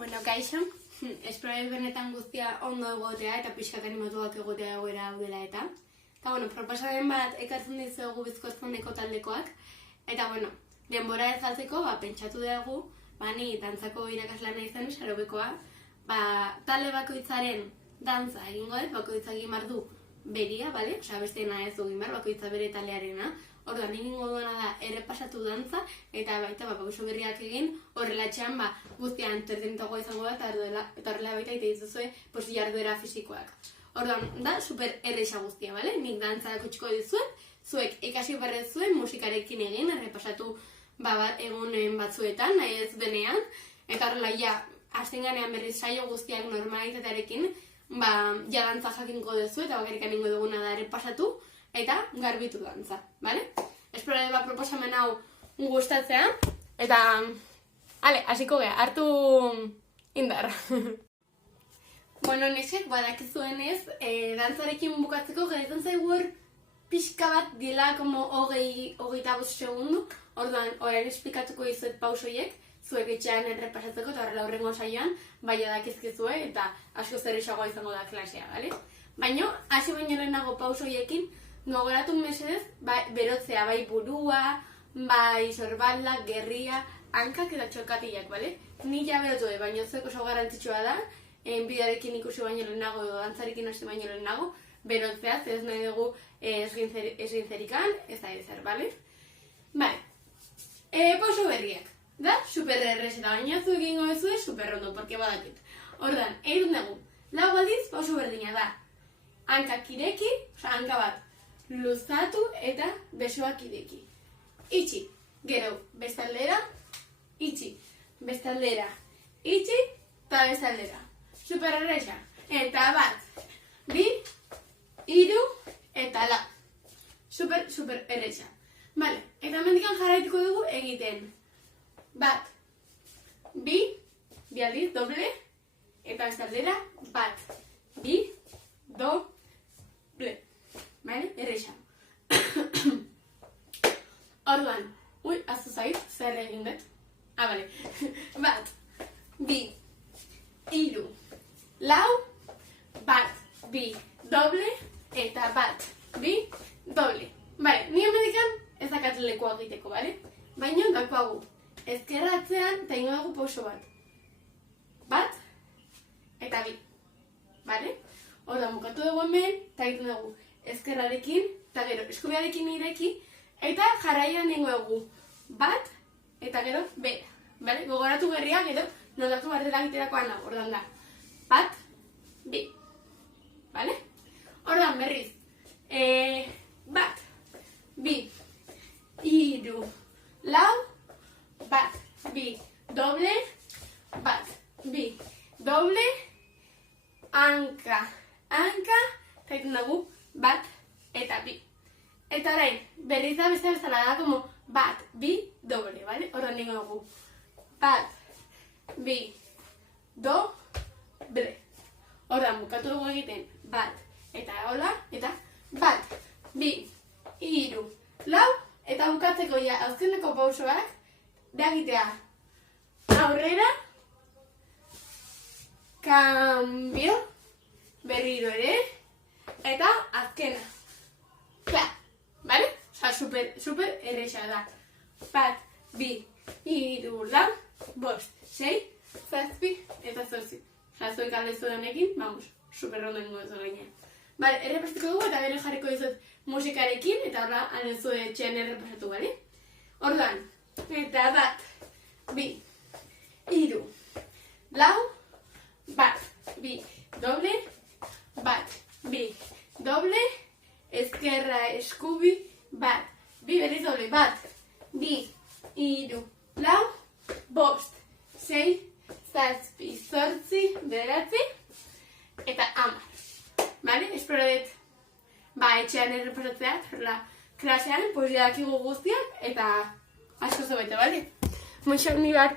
Bueno, kaixo, espero benetan guztia ondo egotea eta pixkat animatuak egotea egoera hau dela eta. Eta, proposamen bat ekartzen dizuegu bizkozponeko taldekoak. Eta, denbora ez galtzeko, pentsatu dugu, ni dantzako irakasla nahi zen, aerobikoa, talde bakoitzaren dantza egingo dut, bakoitza egin behar du beria, bale? Osea, besteena ez du egin behar, bakoitza bere taldearena. Orduan, egingo duena da errepasatu dantza, eta baita pauso berriak egin, horrelatxean guztian entretenitua izango da, eta horrela baita egite dituzue jarduera fisikoak. Orduan, da super erresa guztia, bale? Nik dantza kutsiko dizuet, zuek ikasi berrez zuen musikarekin egin, errepasatu egunen batzuetan, nahi ez denean, eta horrela, hasten ganean berriz saio guztiak normalitatearekin, dantza jakinko duzu, eta bakarrik egingo duguna da errepasatu, eta garbitu dantza, bale? Espero proposamen hau gustatzea, eta hasiko geha, hartu indar. Nesek, badakizuenez, dantzarekin bukatzeko gaitzen zaigu hor pixka bat dila hogeita 5 segundu, orduan horren esplikatuko dizuet pausoiek, zuek etxean errepasatzeko eta horrela horrengo saioan, dakizkizue eta asko zerrexagoa izango da klasea, bale? Baina, hasi baino lehenago pausoiekin, gogoratu mesedez, berotzea, bai burua, bai sorbaldak, gerria, hankak eta txorkatilak, bale? Ni ja berotu baina zuek oso garrantzitsua da, bidearekin ikusi baino lehenago edo dantzarekin hasi baino lehenago, berotzea, ez nahi dugu esgintzerikan, ez da ezer, bale? Bale, pauso berriak, da? Super errez eta baina zu egingo bezue, super ondo, porque badakit. Ordan, egin dugu, lau aldiz pauso berdina da, hankak ireki, hanka bat, luzatu eta besoak ireki. Itxi, gero, bestaldera, itxi, bestaldera, itxi, eta bestaldera. Super erresa. Eta bat, bi, hiru, eta la. Super erresa. Bale, eta mendikan jarraituko dugu egiten. Bat, bi aldiz, doble, eta bestaldera, bat, bi, doble. Bale, erresa. Orduan, aztu zait, zer egin dut. Bale, bat, bi, hiru, lau, bat, bi, doble, eta bat, bi, doble. Bale, nire medikan ez dakat lekoa egiteko, bale? Baina, dakoagu, ezkerratzean eta ingo dugu pauso bat. Bat, eta bi. Bale? Orduan, bukatu dugu hemen, eta egiten dugu ezkerrarekin, eta gero eskubiarekin ireki, eta jarraian ingo dugu bat, eta gero bera. Bale? Gogoratu gerria, gero notatu bardela egiterakoan da, ordan da. Bat, bi. Bale? Ordan berriz. Bat, bi, hiru, lau, bat, bi, doble, bat, bi, doble, hanka, eta egiten dugu bat, eta bi. Eta orain, berriz da beste bezala da, como bat, bi, doble, bale? Ordan ningo dugu. Bat, bi, doble. Ordan, bukatu dugu egiten bat, eta hola, eta bat, bi, hiru, lau, eta bukatzeko azkeneko pausoak, da egitea aurrera, cambio, berriro ere, eta azkena. Kla, bale? Osa, super erresa da. Bat, bi, hiru, lau, bost, sei, zazpi, eta zortzi. Osa, zuek aldezu honekin, super ondo ingo ez gainean. Bale, errepastiko dugu eta bere jarriko dizut musikarekin, eta horra aldezu etxean errepasatu, bale? Orduan, eta bat, bi, hiru, lau, bat, bi, doble, bat, bi, doble, ezkerra, eskubi, bat, bi, berriz doble, bat, bi, hiru, lau, bost, sei, zazpi, zortzi, bederatzi, eta 10. Bale, espero dut, etxean errepasatzea, klasean, dakigu guztiak, eta asko zobete, bale? Muxo, nibar.